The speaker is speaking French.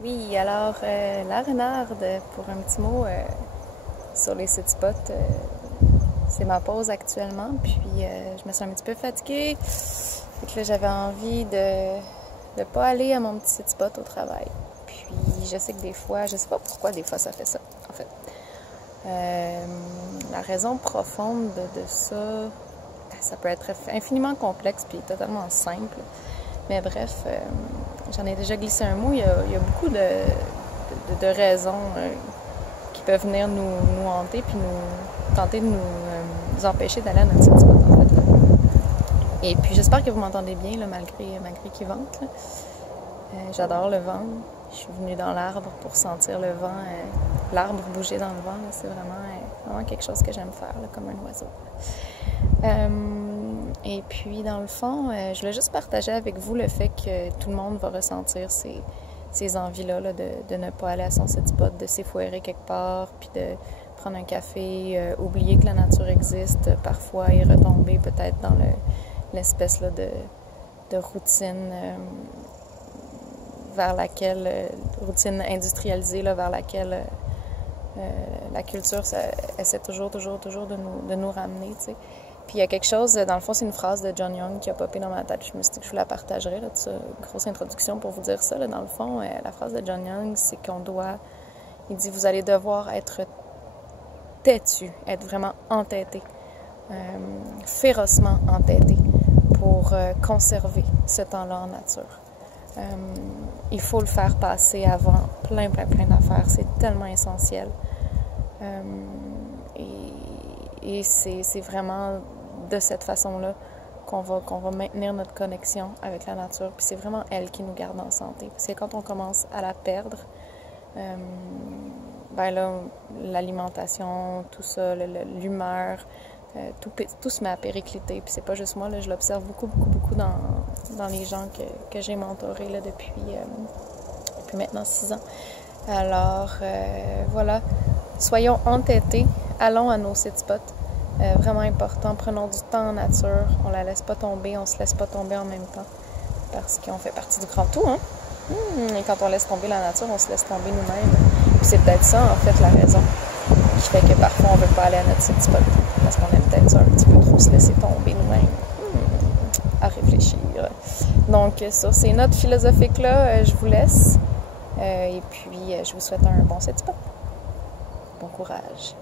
Oui, alors la renarde, pour un petit mot sur les city spots, c'est ma pause actuellement, puis je me sens un petit peu fatiguée, et que là j'avais envie de ne pas aller à mon petit city spot au travail. Puis je sais que des fois, je sais pas pourquoi des fois ça fait ça, en fait. La raison profonde de ça, ça peut être infiniment complexe puis totalement simple. Mais bref, j'en ai déjà glissé un mot. Il y a beaucoup de raisons qui peuvent venir nous hanter puis nous tenter de nous empêcher d'aller à notre city spot, en fait. Et puis j'espère que vous m'entendez bien, là, malgré qu'il vente. J'adore le vent. Je suis venue dans l'arbre pour sentir le vent, l'arbre bouger dans le vent. C'est vraiment quelque chose que j'aime faire, là, comme un oiseau. Et puis, dans le fond, je voulais juste partager avec vous le fait que tout le monde va ressentir ces envies-là là, de ne pas aller à son city spot, de s'effoirer quelque part, puis de prendre un café, oublier que la nature existe parfois et retomber peut-être dans l'espèce là, de routine vers laquelle, routine industrialisée là, vers laquelle la culture essaie toujours de nous ramener, tu sais. Puis il y a quelque chose, dans le fond, c'est une phrase de John Young qui a popé dans ma tête. Je me suis dit que je vous la partagerais, là, de ça. Grosse introduction pour vous dire ça, là, dans le fond. La phrase de John Young, c'est qu'on doit... Il dit, vous allez devoir être têtu, être vraiment entêté, férocement entêté pour conserver ce temps-là en nature. Il faut le faire passer avant plein d'affaires. C'est tellement essentiel. Et c'est vraiment de cette façon-là qu'on va maintenir notre connexion avec la nature. Puis c'est vraiment elle qui nous garde en santé. Parce que quand on commence à la perdre, ben là, l'alimentation, tout ça, l'humeur, tout se met à péricliter. Puis c'est pas juste moi, là, je l'observe beaucoup dans les gens que j'ai mentorés là, depuis maintenant 6 ans. Alors, voilà, soyons entêtés, allons à nos city spots. Vraiment important, prenons du temps en nature, on la laisse pas tomber, on se laisse pas tomber en même temps, parce qu'on fait partie du grand tout, hein? Et quand on laisse tomber la nature, on se laisse tomber nous-mêmes. Puis c'est peut-être ça, en fait, la raison qui fait que parfois on veut pas aller à notre city spot, parce qu'on aime peut-être ça un petit peu trop se laisser tomber nous-mêmes. À réfléchir. Donc, sur ces notes philosophiques-là, je vous laisse. Et puis, je vous souhaite un bon city spot. Bon courage.